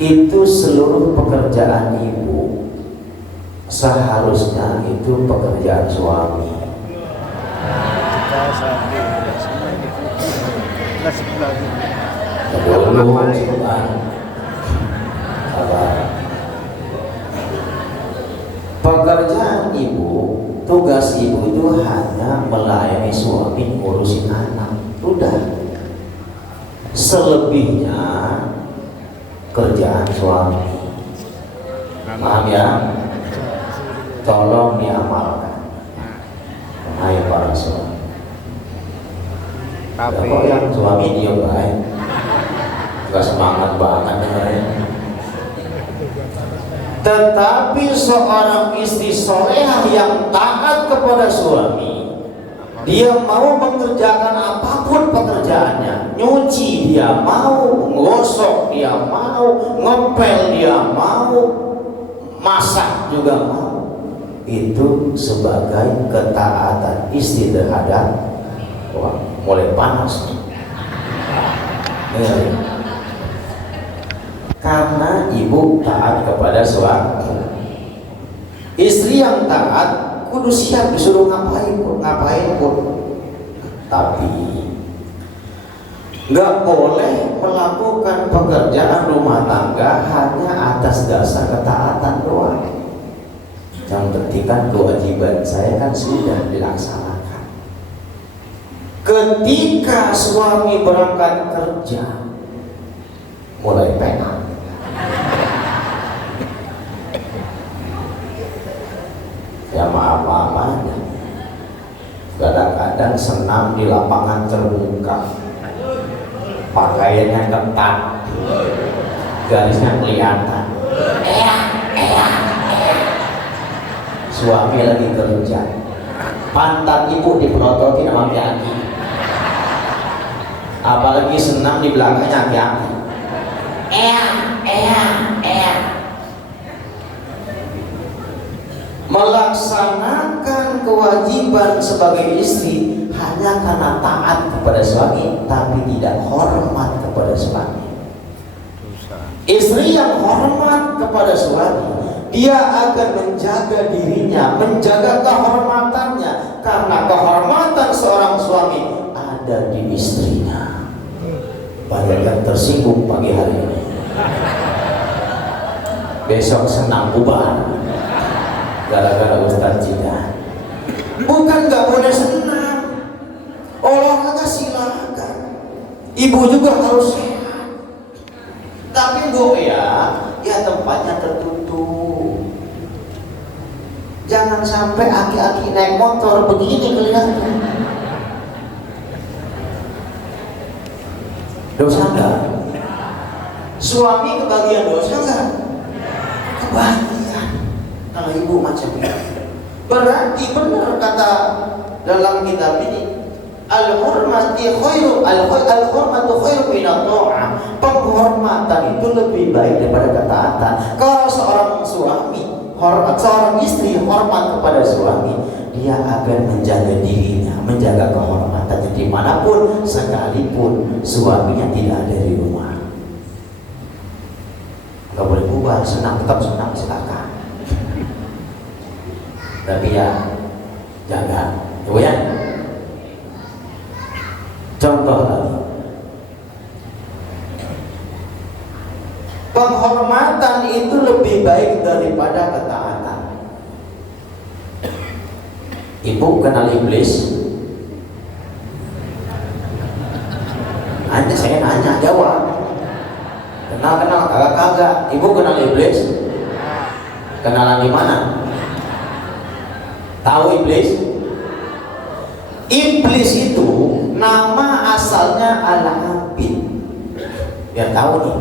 itu seluruh pekerjaan ibu seharusnya itu pekerjaan suami. Pekerjaan ibu, tugas ibu itu hanya melayani suami, ngurusin anak, udah. Selebihnya kerjaan suami. Paham ya? Tolong diamalkan. Hai para suami. Tapi kok yang suami diam baik, nggak semangat banget dengerin. Tetapi seorang istri solehah yang taat kepada suami, dia mau mengerjakan apapun pekerjaannya, nyuci dia mau, ngosok dia mau, ngepel dia mau, masak juga mau. Itu sebagai ketaatan istri terhadap suami. Mulai panas nih. Karena ibu taat kepada suami. Istri yang taat kudu siap disuruh ngapain pun. Tapi nggak boleh melakukan pekerjaan rumah tangga hanya atas dasar ketaatan doang. Yang penting kan kewajiban saya kan sudah dilaksanakan. Ketika suami berangkat kerja, mulai penat. Ya maaf-maafnya, kadang-kadang senam di lapangan terbuka, pakaiannya ketat, garisnya kelihatan. Suami lagi kerja, pantat ibu dipelototin sama piaki. Apalagi senam di belakangnya piaki. Melaksanakan kewajiban sebagai istri hanya karena taat kepada suami, tapi tidak hormat kepada suami. Istri yang hormat kepada suami, dia akan menjaga dirinya, menjaga kehormatannya, karena kehormatan seorang suami ada di istrinya. Banyak yang tersinggung pagi hari ini, besok senang bubar gara-gara Ustaz Jidan. Bukan nggak boleh senang, olahraga silakan, ibu juga harus sehat, tapi bu ya tempatnya tertutup. Jangan sampai aki-aki naik motor begini kelihatan. Dosa enggak? Suami kebagian dosa enggak? Kebagian. Kalau ibu macam ini, berarti benar kata dalam kitab ini, al-hurmatu khairu minat ta'ah. Penghormatan itu lebih baik daripada ketaatan. Kalau seorang suami seorang istri hormat kepada suami, dia akan menjaga dirinya, menjaga kehormatannya dimanapun, sekalipun suaminya tidak ada di rumah. Gak boleh bubar, senang tetap senang, silakan. Tapi ya jaga, coba ya. Contoh lagi, penghormatan itu lebih baik daripada ketaatan. Ibu kenal iblis? Saya nanya, jawab. Kenal kagak? Ibu kenal iblis? Kenalan di mana? Tahu iblis? Iblis itu nama asalnya Al-Abid. Biar tahu nih.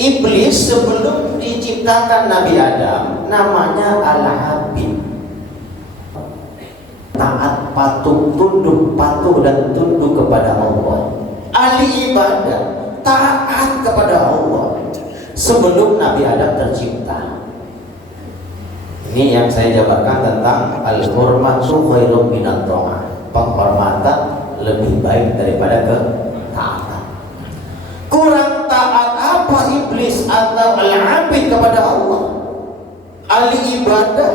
Iblis sebelum diciptakan Nabi Adam namanya Al-Abid. Taat, patuh, dan tunduk kepada Allah. Ahli ibadah, taat kepada Allah sebelum Nabi Adam tercipta. Ini yang saya jabarkan tentang al-hurmatu khairum minat ta'ah. Penghormatan lebih baik daripada ketaatan. Kurang taat apa apa iblis atau al-abid kepada Allah, ahli ibadah,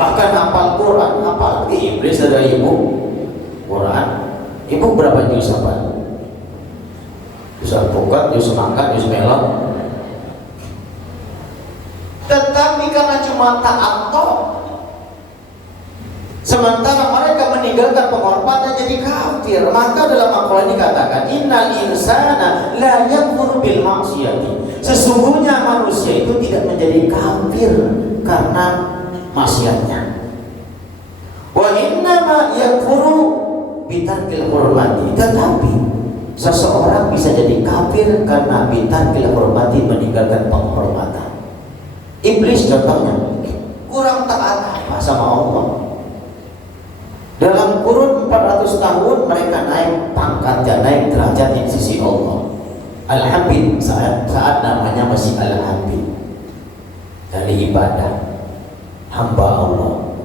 bahkan hafal Quran. Apalagi iblis ada ibu Quran. Ibu berapa juz hafal? Juz alpukat, juz semangka, juz melon. Tetapi karena cuma taat toh, sementara mereka meninggalkan penghormatan jadi kafir. Maka dalam Al-Quran dikatakan innal insana la yakfur bil maksiyati. Sesungguhnya manusia itu tidak menjadi kafir karena maksiatnya. Wa innama yakfuru bitarkil hurmati. Tetapi seseorang bisa jadi kafir karena bitarkil hurmati, meninggalkan penghormatan. Iblis contohnya kurang taat apa sama Allah. Dalam kurun 400 tahun mereka naik pangkatnya, naik derajatnya di sisi Allah. Al-Habib saat namanya masih Al-Habib, dari ibadah hamba Allah.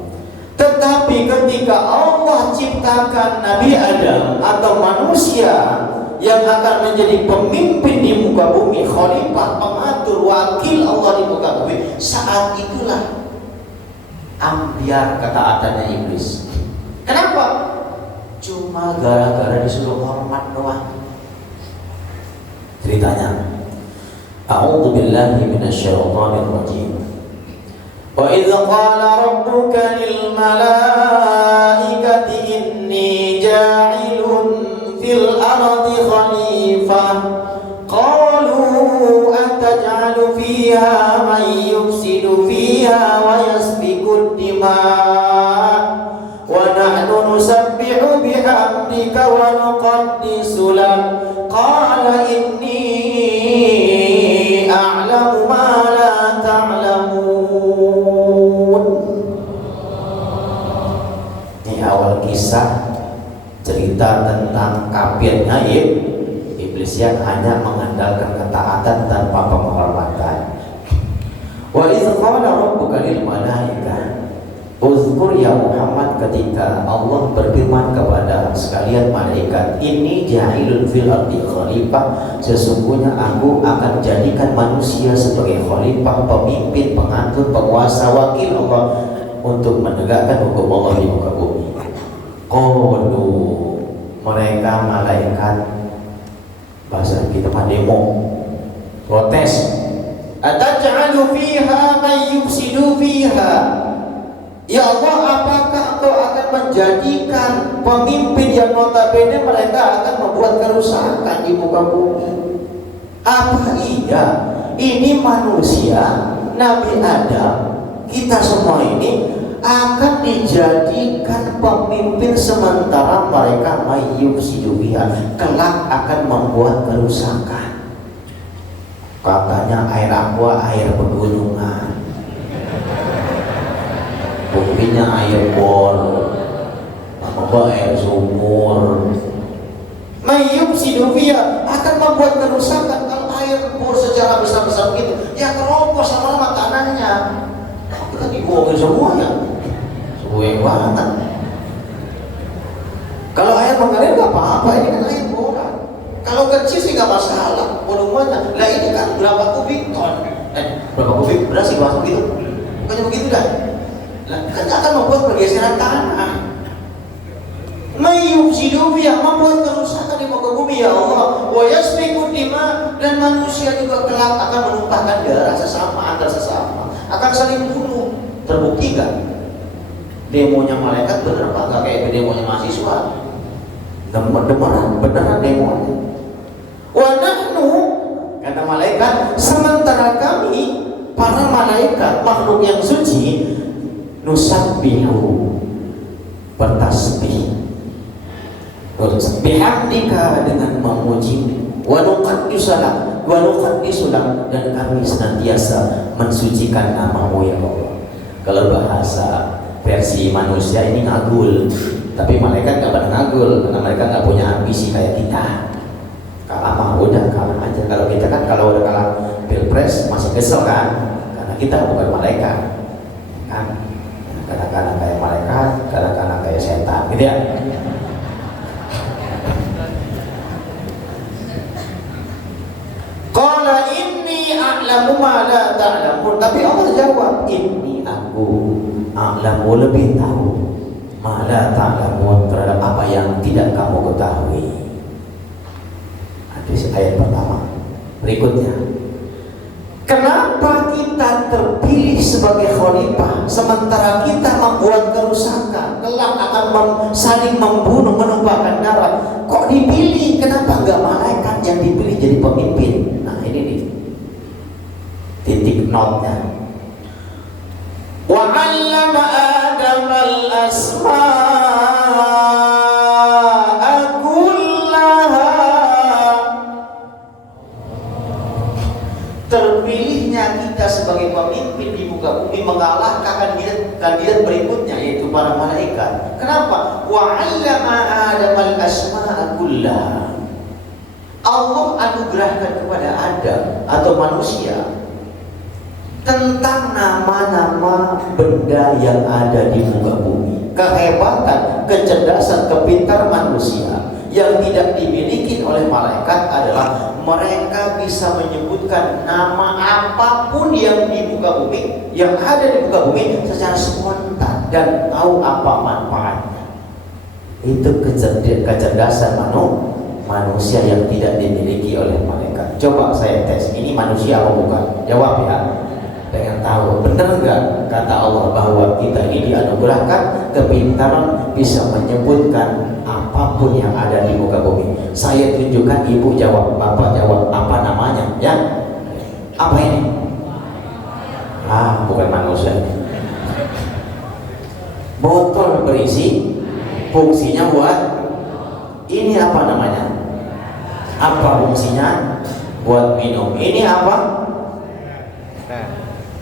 Tetapi ketika Allah ciptakan Nabi Adam atau manusia yang akan menjadi pemimpin di muka bumi, khalifah, pengatur, wakil Allah di muka bumi, saat itulah ambiar ketaatannya iblis. Kenapa? Cuma gara-gara disuruh hormat doang. Ceritanya, A'udzu billahi minasyaitonir rajim. Wa idz qala rabbuka lil malaikati inni ja'ilun fil ardi khalifah qalu ataj'alu fiha man yufsidu fiha wa yasfiku ad-dima' wa nahnu nusabbihu bihamdika wa nuqaddisu lak qala inni a'lamu ma la ta'lamun. Ini awal kisah cerita tentang kafirnya iblis yang hanya mengandalkan ketaatan tanpa penghormatan. Wa idz qala rabbuka lil malaikah, uzkur ya Muhammad, ketika Allah berfirman kepada sekalian malaikat, ini ja'ilun fil ardi khalifah, sesungguhnya aku akan jadikan manusia sebagai khalifah, pemimpin, pengatur, penguasa, wakil Allah untuk menegakkan hukum Allah di muka bumi. Qalu, mereka malaikat, bahasa kita mah demo, protes. Ataj'alu fiha man yufsidu fiha, ya Allah, apakah Engkau akan menjadikan pemimpin yang notabene mereka akan membuat kerusakan di muka bumi? Apa iya ini manusia, Nabi Adam, kita semua ini akan dijadikan pemimpin sementara mereka mayyufsidu biha, kelak akan membuat kerusakan? Katanya air aqua, air pegunungan, buktinya air bor, apa air sumur. Mayyufsidu biha akan membuat kerusakan. Kalau air bor secara besar-besar begitu, ya keropos sama makanannya. Kita dibohongin semuanya. Semuanya banget. Kalau air mengalir nggak apa-apa, ini kan air boran. Kalau kecil sih nggak masalah volumenya. Lah ini kan berapa kubik ton? Berapa kubik beras sih masuk gitu? Bukannya begitu dah? Lah kan akan membuat pergeseran tanah. Mayyufsidu biha, membuat kerusakan di muka bumi, ya Allah. Wa yasfiku dima, dan manusia juga kelak akan menumpahkan darah sesama antar sesama, akan saling bunuh. Terbukti kan? Demonya malaikat bener apa nggak kayak demonya mahasiswa? Beneran demonya. Wa nahnu, kata malaikat, sementara kami para malaikat makhluk yang suci, nusabbihu, bertasbih, bihamdika, dengan memuji, wa nuqaddisu lak, dan kami senantiasa mensucikan namamu ya Allah. Kalau bahasa versi manusia ini ngagul, tapi malaikat nggak pernah ngagul karena mereka nggak punya ambisi kayak kita. Kalah mah udah kalah aja. Kalau kita kan kalau udah kalah pilpres masih kesel kan, karena kita bukan malaikat kan. Kadang-kadang kayak malaikat, kadang-kadang kayak setan gitu ya. Qala a'lamu ma la ta'lamun. Tapi Allah jawab, inni aku a'lamu, lebih tahu, ma la ta'lamun, terhadap apa yang tidak kamu ketahui. Hadis ayat pertama. Berikutnya, kenapa kita terpilih sebagai khalifah sementara kita membuat kerusakan, kelak akan saling membunuh, menumpahkan darah? Kok dipilih? Kenapa enggak malaikat yang dipilih jadi pemimpin? Nah ini nih titik notnya. Wa 'allama Adam al-asma'a kullaha. Terpilihnya kita sebagai pemimpin di muka bumi mengalahkan kandidat berikutnya, yaitu para malaikat. Kenapa? Wa 'allama Adam al-asma'a kullaha. Allah anugerahkan kepada Adam atau manusia tentang nama-nama benda yang ada di muka bumi. Kehebatan, kecerdasan, kepintaran manusia yang tidak dimiliki oleh malaikat adalah mereka bisa menyebutkan nama apapun yang di muka bumi, yang ada di muka bumi secara spontan dan tahu apa manfaatnya. Itu kecerdasan manusia yang tidak dimiliki oleh malaikat. Coba saya tes, ini manusia atau bukan? Jawab ya, dengan tahu. Benar nggak kata Allah bahwa kita ini dianugerahkan kepintaran bisa menyebutkan apapun yang ada di muka bumi? Saya tunjukkan, ibu jawab, bapak jawab, apa namanya? Ya, apa ini? Bukan manusia. Botol berisi, fungsinya buat ini apa namanya? Apa fungsinya? Buat minum. Ini apa?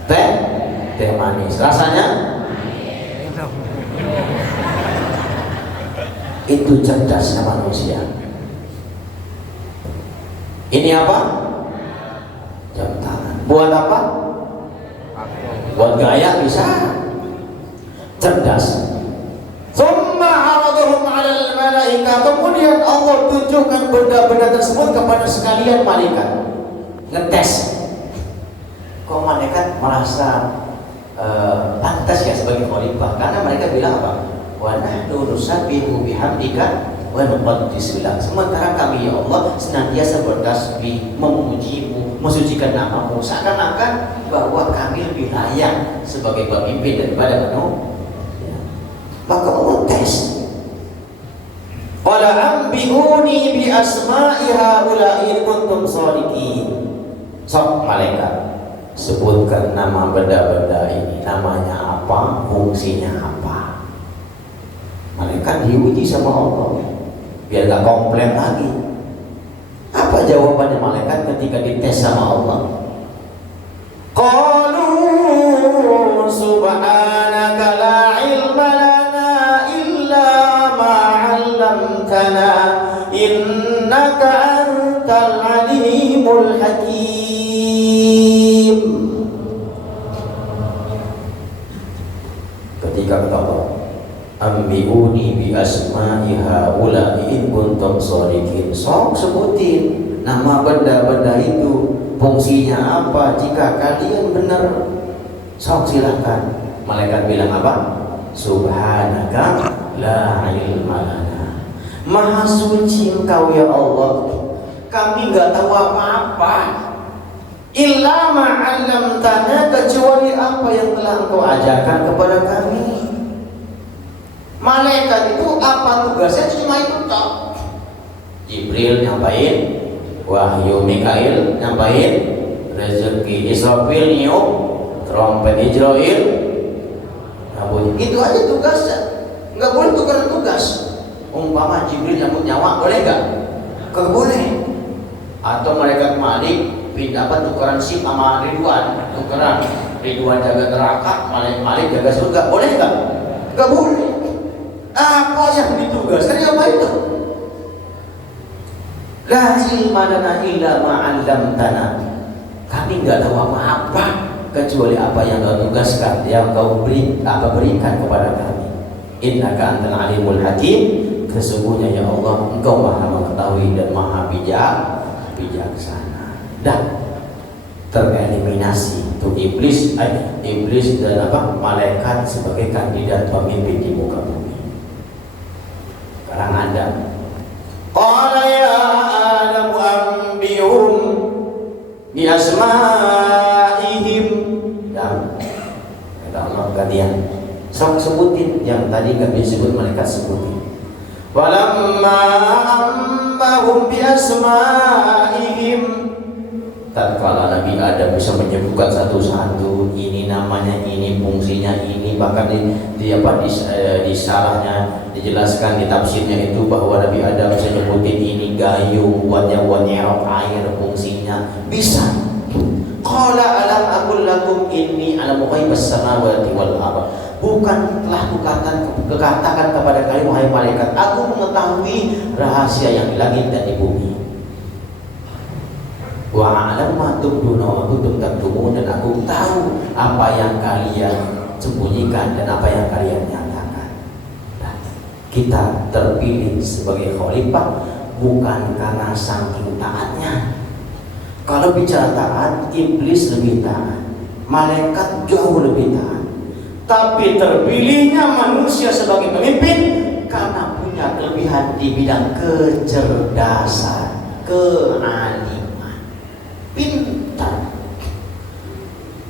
Teh manis. Rasanya? Itu cerdasnya manusia. Ini apa? Jam tangan. Buat apa? Buat gaya bisa. Cerdas. Kemudian Allah tunjukkan benda-benda tersebut kepada sekalian malaikat. Ngetes. Kok malaikat merasa pantas ya sebagai khalifah? Karena mereka bilang apa? Wa nahnu nusabbihu bihamdika wa nuqaddisu lak. Sementara kami ya Allah senantiasa bertasbih, memujimu, mensucikan namamu, seakan-akan bahwa kami lebih layak sebagai pemimpin daripada manusia. Maka Allah tes. Qala ambiuni bi asma'i haula'i in kuntum shadiqin. Sok malaikat, sebutkan nama benda-benda ini, namanya apa, fungsinya apa. Malaikat diuji sama Allah biar gak komplain lagi. Apa jawabannya malaikat ketika dites sama Allah? Qalu subhanaka la ilma lana illa ma 'allamtana innaka antal alimul hakim. Ketika kata Allah, ambiuni bi asma'i haula'i in kuntum shadiqin. Sok sebutin nama benda-benda itu, fungsinya apa jika kalian benar. Sok silakan. Malaikat bilang apa? Subhanaka la ilma lana. Maha suci Engkau ya Allah, kami enggak tahu apa-apa. Illa ma 'allamtana, kecuali apa yang telah Engkau ajarkan kepada kami. Malaikat itu apa tugasnya? Cuma itu toh. Jibril nyampain wahyu, Mikail nyampain rezeki, Israfil niup trompet, Israil bunyi. Itu aja tugasnya. Nggak boleh tukar tugas. Umpama Jibril nyambut nyawa, boleh nggak? Nggak boleh. Atau malaikat Malik dapat tukaran SIM sama Ridwan, tukaran Ridwan jaga neraka, malaikat Malik jaga surga, boleh nggak? Nggak boleh. Apa yang ditugaskan apa itu? La ilma lana illa ma 'allamtana. Kami nggak tahu apa-apa kecuali apa yang Kau tugaskan, yang Kau berikan kepada kami. Innaka antal alimul hakim. Sesungguhnya ya Allah, Engkau maha mengetahui dan maha bijaksana. Dan tereliminasi. Itu iblis dan malaikat sebagai kandidat pemimpin di muka bumi. Sekarang Adam. Qala ya Adam anbi'hum bi asma'ihim. Dan kata Allah gantian. Sok sebutin yang tadi gak disebut malaikat, sebutin. Walamma ambahum bi asma'ihim. Tatkala Nabi Adam bisa menyebutkan satu-satu, ini namanya, ini fungsinya, ini bahkan di salahnya dijelaskan di tafsirnya itu bahwa Nabi Adam bisa nyebutin ini gayung buat nyerok air, fungsinya bisa. Qala alam aqul lakum inni a'lamu ghaibas samawati wal ardh. Bukan telah kukatakan kepada kalian wahai malaikat, aku mengetahui rahasia yang di langit dan di bumi. Wa a'lamu ma tubduna wa kuntum taktumun, dan aku tahu apa yang kalian sembunyikan dan apa yang kalian nyatakan. Nah, kita terpilih sebagai khalifah bukan karena saking taatnya. Kalau bicara taat, iblis lebih taat, malaikat jauh lebih taat. Tapi terpilihnya manusia sebagai pemimpin karena punya kelebihan di bidang kecerdasan, kealiman, pintar.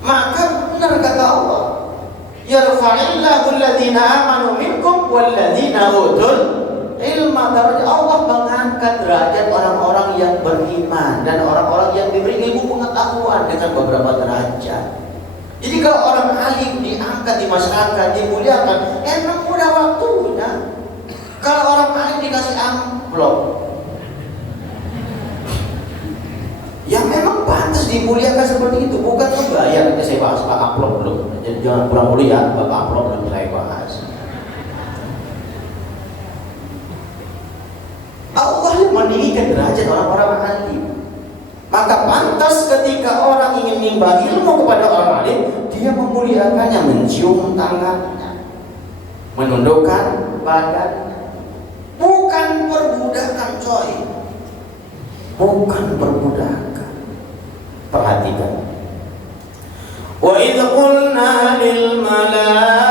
Maka benar kata Allah, yarfa'illahu alladhina amanu minkum walladhina utul ilma darajat. Allah mengangkat derajat orang-orang yang beriman dan orang-orang yang diberi ilmu pengetahuan dengan beberapa derajat. Jadi kalau orang alim diangkat di masyarakat, dimuliakan, emang udah waktunya. Kalau orang alim dikasih amplop, yang memang pantas dimuliakan seperti itu, bukan membayar. Saya bahas Pak amplop belum, jangan pulang dulu ya, Bapak amplop belum saya bahas. Allah yang meninggikan derajat orang-orang alim. Maka pantas ketika orang ingin nimba ilmu kepada orang alim, dia memuliakannya, mencium tangannya, menundukkan badannya. Bukan perbudakan coy, bukan perbudakan. Perhatikan. Wa idh qulna lil malaikati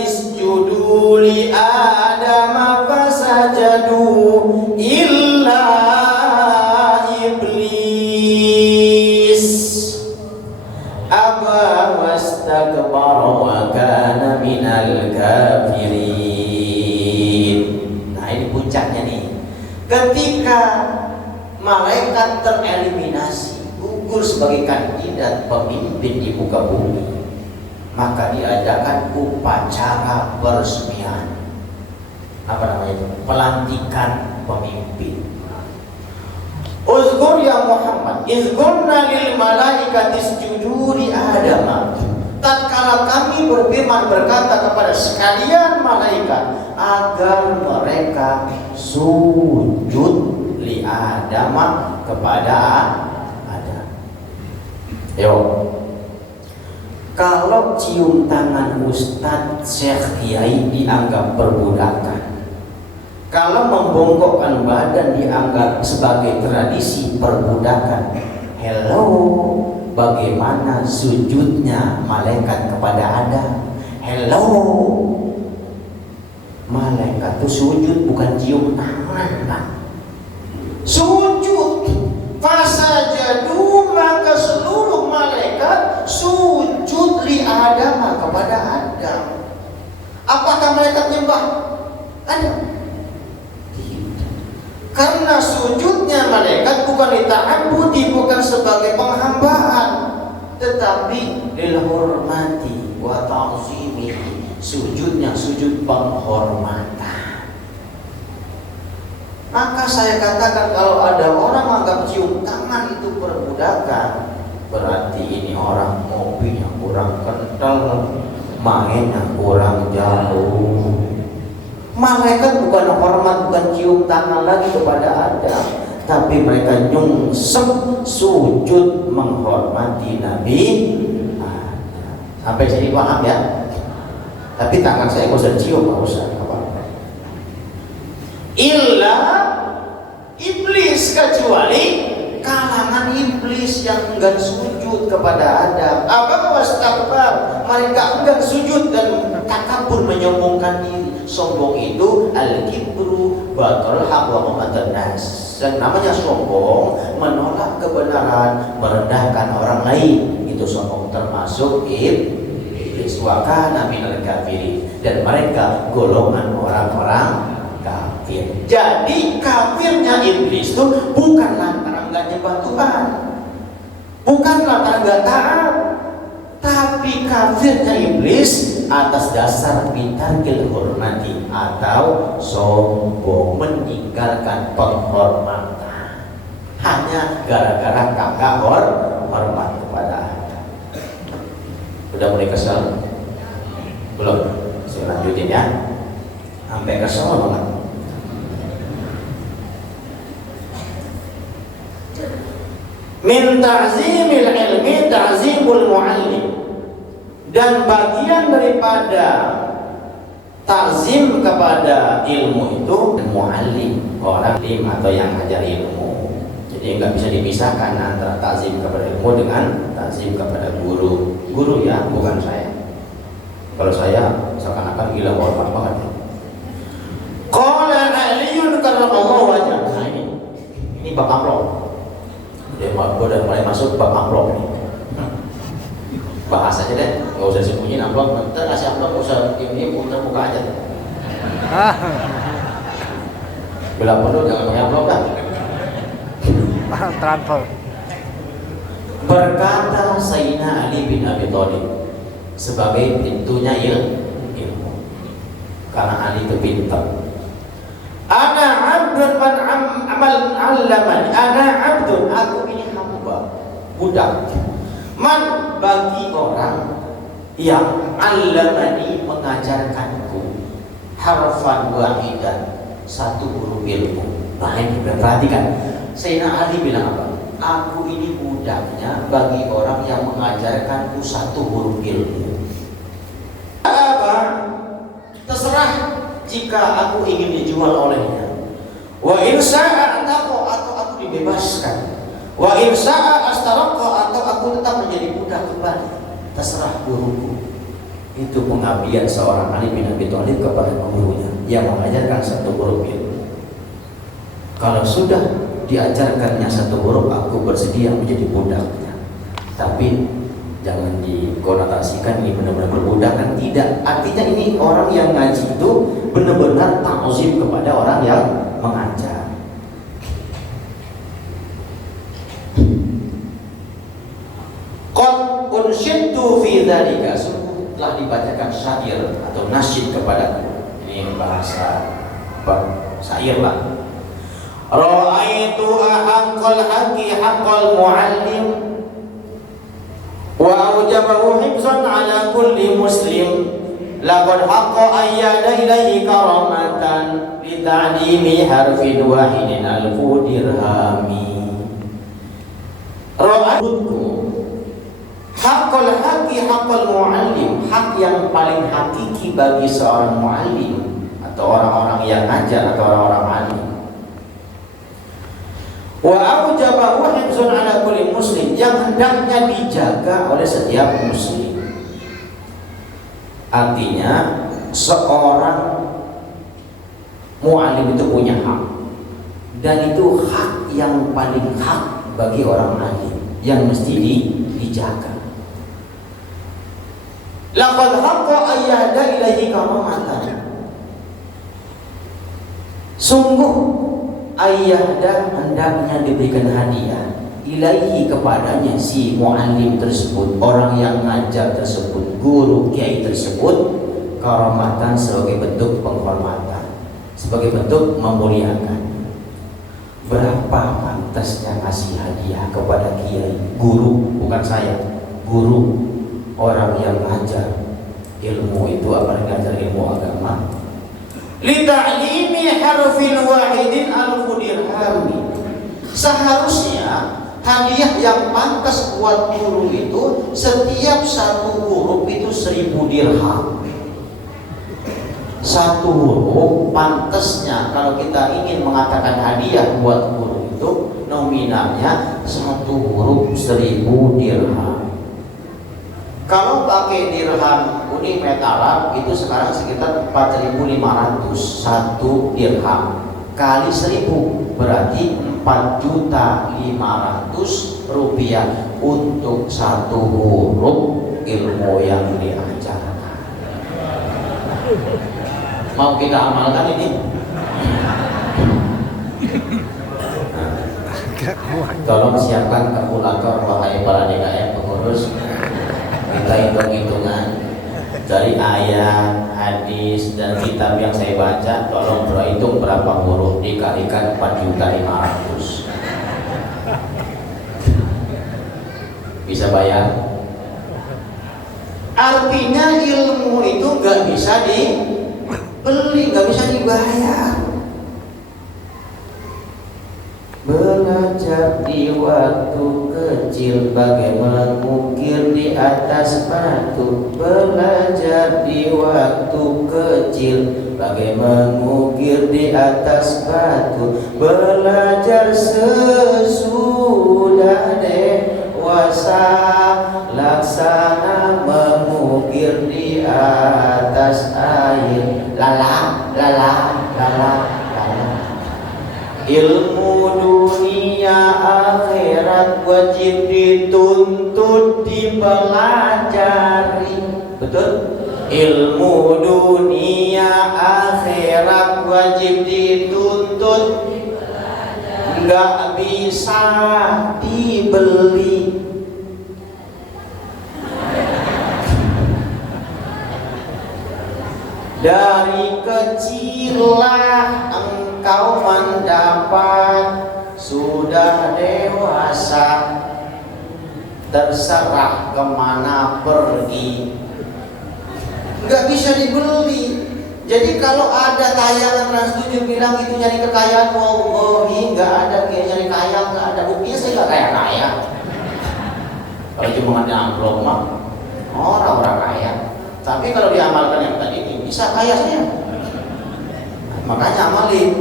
isjudu li Adama fasajadu illa iblis aba wastakbara wa kana minal kafirin. Nah, ini puncaknya nih. Ketika malaikat tereliminasi, gugur sebagai kandidat pemimpin di muka bumi, maka diadakan upacara peresmian, apa namanya itu? Pelantikan pemimpin. Uzkur ya Muhammad, izkurna lil malaikati isjudu li Adam. Tatkala kami berfirman berkata kepada sekalian malaikat agar mereka sujud li Adam, kepada Adam. Yo. Kalau cium tangan Ustadz Syekh Kiai dianggap perbudakan, kalau membongkokkan badan dianggap sebagai tradisi perbudakan. Hello, bagaimana sujudnya malaikat kepada Adam? Hello, malaikat itu sujud bukan cium tangan, Pak. Sujud. Fasajadu, maka seluruh malaikat sujud li Adam, kepada Adam. Apakah malaikat nyembah Adam? Karena sujudnya malaikat bukan lita'abbudi, bukan sebagai penghambaan, tetapi lil hurmati wa ta'zimi. Sujudnya sujud penghormatan. Maka saya katakan kalau ada orang menganggap cium tangan itu perbudakan, berarti ini orang ngopinya kurang kental, mainnya kurang jauh. Malaikat bukan hormat, bukan cium tangan lagi kepada Adam, tapi mereka nyungsep sujud menghormati Nabi Adam. Sampai sini paham ya? Tapi tangan saya nggak usah cium, nggak usah apa-apa. Illa iblis, kecuali kalangan iblis yang enggan sujud kepada Adam. Apa wastakbar, mereka enggan sujud dan takabur, menyombongkan diri. Sombong itu al-kibru batal haq wa qamatan nas. Yang namanya sombong, menolak kebenaran, merendahkan orang lain. Itu sombong, termasuk iblis. Wa kana minal kafirin, dan mereka golongan orang-orang kafir. Jadi kafirnya iblis itu bukan lantaran gak nyembah Tuhan, bukan lantaran gak taat, tapi kafirnya iblis atas dasar bitarkil hormati, atau sombong, meninggalkan penghormatan hanya gara-gara kagak hormat kepada Adam. Udah mulai kesel? Belum? Saya lanjutin ya, sampai kesel banget. Min ta'zimil ilmi ta'zimul mu'allim, dan bagian daripada ta'zim kepada ilmu itu mu'allim, orang alim atau yang ajar ilmu. Jadi nggak bisa dipisahkan antara ta'zim kepada ilmu dengan ta'zim kepada guru. Guru ya, bukan saya. Kalau saya seakan-akan gila hormat banget. Qala Aliyun karramallahu wajhah. Nah ini bab amplop. Udah mulai masuk bab amplop ini. Bahas aja deh, nggak usah sembunyiin amplop. Ntar kasih amplop, nggak usah ini putar muka aja. Bila perlu jangan pakai amplop lah. Transfer. Berkata Sayyidina Ali bin Abi Thalib sebagai pintunya ilmu, karena Ali itu pintar. Ana abdun man amal allamani, ana abdun, aku ini hamba, budak. Man, bagi orang yang allamani, mengajarkanku, harfan wahidan, satu huruf ilmu. Nah ini perhatikan, Sayyidina Ali bilang apa? Aku ini budaknya bagi orang yang mengajarkanku satu huruf ilmu. Apa? Terserah jika aku ingin dijual olehnya. Wa in sa'a atau aku dibebaskan. Wa in sa'a astaraqa, atau aku tetap menjadi budak kembali. Terserah guruku. Itu pengabdian seorang Ali bin Abi Thalib kepada gurunya yang mengajarkan satu huruf ilmu. Kalau sudah diajarkannya satu huruf, aku bersedia menjadi budaknya. Tapi jangan dikonotasikan ini benar-benar perbudakan, tidak. Artinya ini orang yang ngaji itu benar-benar ta'zim kepada orang yang mengajar. Qad unsyidtu fi dzalika, telah dibacakan syair atau nasyid kepadaku. Ini bahasa syair lah. Ra'aitu haqqal haqqi haqqal mu'allim wa aujabahu hifzan ala kulli muslim, laqad haqqa ayyada ilaihi karamatan li ta'limi harfin wahidin alfu dirhami. Ra'aitu haqqal haqqi haqqal mu'allim, hak yang paling hakiki bagi seorang mu'allim atau orang-orang yang ngajar atau orang-orang alim. Wa aujabahu hifzun ala kulli muslim, yang hendaknya dijaga oleh setiap muslim. Artinya seorang mu'alim itu punya hak, dan itu hak yang paling hak bagi orang alim yang mesti dijaga. Laqad haqqa ayyada ilaihi karamatan, sungguh ayyada hendaknya diberikan hadiah ilaihi kepadanya si mu'allim tersebut, orang yang ngajar tersebut, guru kiai tersebut, karamatan sebagai bentuk penghormatan, sebagai bentuk memuliakan. Berapa pantasnya kasih hadiah kepada kiai, guru, bukan saya, guru, orang yang ngajar ilmu itu, apalagi ngajar ilmu agama. Li ta'limi harfin wahidin alfu dirhami, seharusnya hadiah yang pantas buat guru itu setiap satu huruf itu 1000 dirham. Satu huruf pantasnya, kalau kita ingin mengatakan hadiah buat guru itu, no nominalnya 1 huruf 1000 dirham. Kalau pakai dirham Uni Arab itu sekarang sekitar 4.500 1 dirham kali 1000 berarti 4.500.000 rupiah untuk 1 huruf ilmu yang diajarkan. Mau kita amalkan ini? Tolong siapkan kalkulator wahai para DKM pengurus. Kita hitung-hitungan dari ayat, hadis, dan kitab yang saya baca. Tolong berhitung berapa huruf dikalikan 4.500.000. Bisa bayar? Artinya ilmu itu nggak bisa dibeli, nggak bisa dibayar. Belajar di waktu kecil bagai mengukir di atas batu. Belajar di waktu kecil bagai mengukir di atas batu. Belajar sesudah dewasa laksana mengukir di atas air. Lala, lala, lala, lala. Ilmu dunia akhirat wajib dituntut dipelajari. Betul? Ilmu dunia akhirat wajib dituntut dipelajari. Nggak bisa dibeli. Dari kecilah engkau mendapat, sudah dewasa terserah kemana pergi. Nggak bisa dibeli. Jadi kalau ada tayangan Trans7 bilang itu nyari kekayaan, wallahi nggak ada. Kayak nyari kaya nggak ada. Buktinya saya nggak kaya-kaya. Kalau cuma ada amplop mah orang-orang kaya. Tapi kalau diamalkan yang tadi ini bisa kaya saya. Makanya amalin.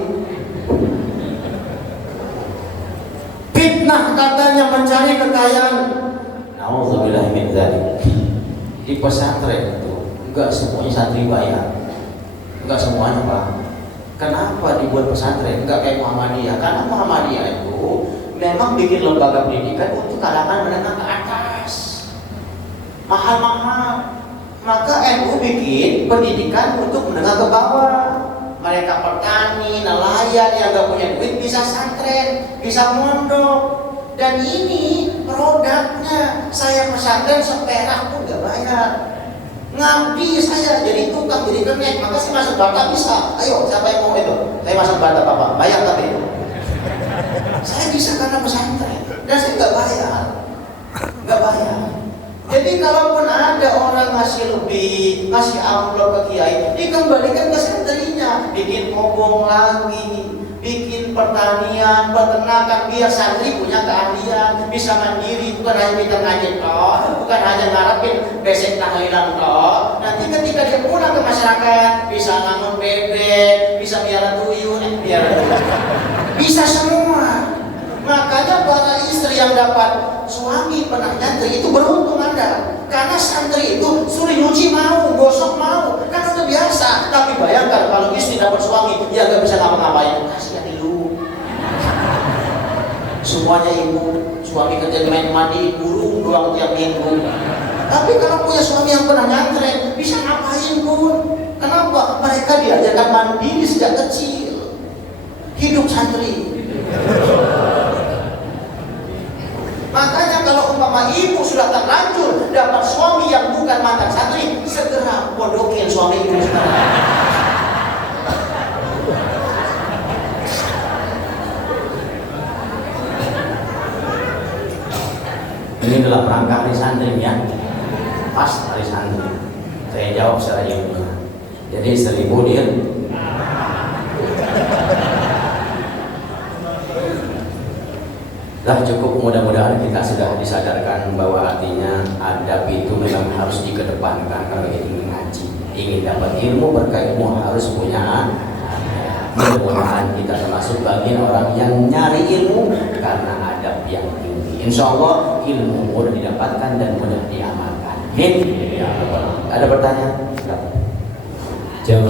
Fitnah katanya mencari kekayaan. Nauzubillah min dzalik. Di pesantren itu enggak semuanya santri bayar. Enggak semuanya, Pak. Kenapa dibuat pesantren? Enggak kayak Muhammadiyah. Karena Muhammadiyah itu memang bikin lembaga pendidikan untuk kalangan menengah ke atas. Mahal-mahal. Maka NU bikin pendidikan untuk menengah ke bawah. Mereka petani, nelayan yang gak punya duit bisa santren, bisa mondok. Dan ini produknya. Saya pesantren seperak pun gak bayar. Ngabdi saya jadi tukang, jadi kenek. Maka saya masuk bata bisa. Ayo siapa yang mau itu? Saya masuk bata Bapak, bayar tapi itu. Saya bisa karena pesantren. Dan saya gak bayar. Gak bayar. Jadi kalaupun ada orang ngasih lebih, ngasih amplop ke kiai, dikembalikan ke santrinya, bikin kobong lagi, bikin pertanian, peternakan, biar santri punya keahlian, bisa mandiri, bukan hanya kita ngaji toh, bukan hanya ngarepin besek tahlilan toh. Nanti ketika dia pulang ke masyarakat, bisa ngangon bebek, bisa biara tuyul, bisa semua. Makanya para istri yang dapat suami pernah nyantri itu beruntung Anda. Karena santri itu suruh nyuci mau, gosok mau, kan udah biasa. Tapi bayangkan kalau istri dapat suami, dia gak bisa ngapa-ngapain. Kasihan lu. Semuanya ibu, suami kerja main mandi, burung doang tiap minggu. Tapi kalau punya suami yang pernah nyantren, bisa ngapain pun. Kenapa? Mereka diajarkan mandiri sejak kecil. Hidup santri. Makanya kalau umpama ibu sudah terlanjur dapat suami yang bukan mantan santri, segera pondokin suami ibu sekarang. Ini adalah perangkat hari santri ya. Pas hari santri. Saya jawab secara ilmiah. Jadi 1000 dia. Dah cukup, mudah-mudahan kita sudah disadarkan bahwa artinya adab itu memang harus dikedepankan kalau ingin ngaji, ingin dapat ilmu, berkah ilmu harus punya adab. Mudah-mudahan kita termasuk bagian orang yang nyari ilmu karena adab yang tinggi. Insya Allah ilmu mudah didapatkan dan mudah diamalkan. Ya, ada pertanyaan? Jangan